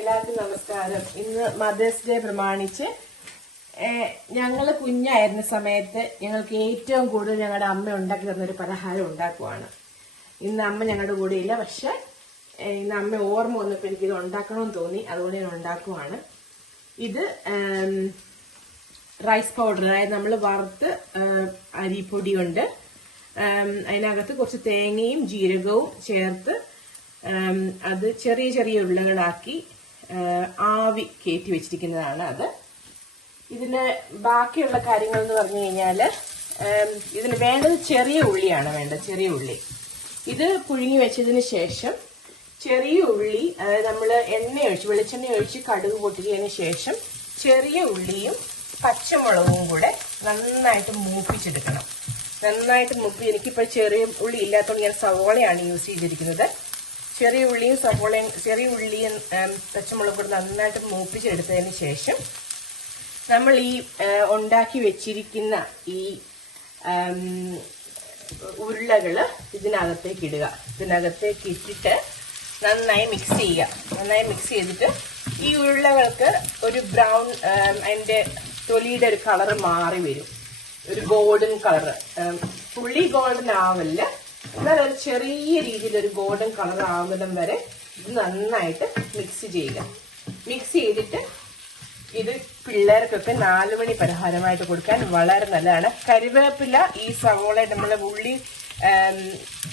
എല്ലാവർക്കും നമസ്കാരം. ഇന്ന് മദേഴ്സ് ഡേ പ്രമാണിച്ച് ഞങ്ങള് കുഞ്ഞായിരുന്ന സമയത്ത് ഞങ്ങൾക്ക് ഏറ്റവും കൂടുതൽ ഞങ്ങളുടെ അമ്മ ഉണ്ടാക്കി തന്നൊരു പലഹാരം ഉണ്ടാക്കുവാണ്. ഇന്ന് അമ്മ ഞങ്ങളുടെ കൂടെ ഇല്ല, പക്ഷെ ഇന്ന് അമ്മ ഓർമ്മ വന്നപ്പോൾ എനിക്കിത് ഉണ്ടാക്കണമെന്ന് തോന്നി, അതുകൊണ്ട് ഞാൻ ഉണ്ടാക്കുവാണ്. ഇത് റൈസ് പൗഡർ, അതായത് നമ്മൾ വറുത്ത് അരിപ്പൊടി കൊണ്ട് അതിനകത്ത് കുറച്ച് തേങ്ങയും ജീരകവും ചേർത്ത് അത് ചെറിയ ചെറിയ ഉരുളകളാക്കി ആവി കയറ്റി വെച്ചിരിക്കുന്നതാണ്. അത് ഇതിന് ബാക്കിയുള്ള കാര്യങ്ങൾ എന്ന് പറഞ്ഞു കഴിഞ്ഞാൽ ഇതിന് വേണ്ടത് ചെറിയ ഉള്ളിയാണ് വേണ്ടത്. ചെറിയ ഉള്ളി ഇത് പുഴുങ്ങി വെച്ചതിന് ശേഷം ചെറിയ ഉള്ളി, അതായത് നമ്മൾ വെളിച്ചെണ്ണ ഒഴിച്ച് കടുക് പൊട്ടിച്ചതിന് ശേഷം ചെറിയ ഉള്ളിയും പച്ചമുളകും കൂടെ നന്നായിട്ട് മൂപ്പിച്ചെടുക്കണം. നന്നായിട്ട് എനിക്കിപ്പോൾ ചെറിയ ഉള്ളി ഇല്ലാത്തതുകൊണ്ട് ഞാൻ സവോളയാണ് യൂസ് ചെയ്തിരിക്കുന്നത്. ചെറിയ ഉള്ളിയും പച്ചമുളകും കൂടെ നന്നായിട്ട് മൂപ്പിച്ചെടുത്തതിന് ശേഷം നമ്മൾ ഈ ഉണ്ടാക്കി വെച്ചിരിക്കുന്ന ഈ ഉരുളകള് ഇതിനകത്തേക്ക് ഇടുക. ഇതിനകത്തേക്ക് ഇട്ടിട്ട് നന്നായി മിക്സ് ചെയ്യുക. നന്നായി മിക്സ് ചെയ്തിട്ട് ഈ ഉരുളകൾക്ക് ഒരു ബ്രൗൺ, അതിന്റെ തൊലിയുടെ ഒരു കളറ് മാറി വരും, ഒരു ഗോൾഡൻ കളറ്. ഫുള്ളി ഗോൾഡൻ ആവില്ല, എന്നാൽ ഒരു ചെറിയ രീതിയിൽ ഒരു ഗോൾഡൻ കളർ ആവുന്നിടം വരെ ഇത് നന്നായിട്ട് മിക്സ് ചെയ്യുക. മിക്സ് ചെയ്തിട്ട് ഇത് പിള്ളേർക്കൊക്കെ 4 മണി പലഹാരമായിട്ട് കൊടുക്കാൻ വളരെ നല്ലതാണ്. കരിവേപ്പില, ഈ സവോള നമ്മളെ ഉള്ളി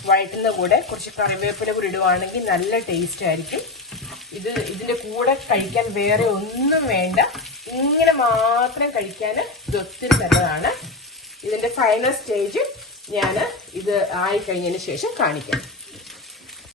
വഴറ്റുന്ന കൂടെ കുറച്ച് കറിവേപ്പില കൂടി ഇടുവാണെങ്കിൽ നല്ല ടേസ്റ്റ് ആയിരിക്കും. ഇതിന്റെ കൂടെ കഴിക്കാൻ വേറെ ഒന്നും വേണ്ട, ഇങ്ങനെ മാത്രം കഴിക്കാൻ ഇത് ഒത്തിരി നല്ലതാണ്. ഇതിന്റെ ഫൈനൽ സ്റ്റേജ് ഞാൻ ഇത് ആയിക്കഴിഞ്ഞതിന് ശേഷം കാണിക്കാം.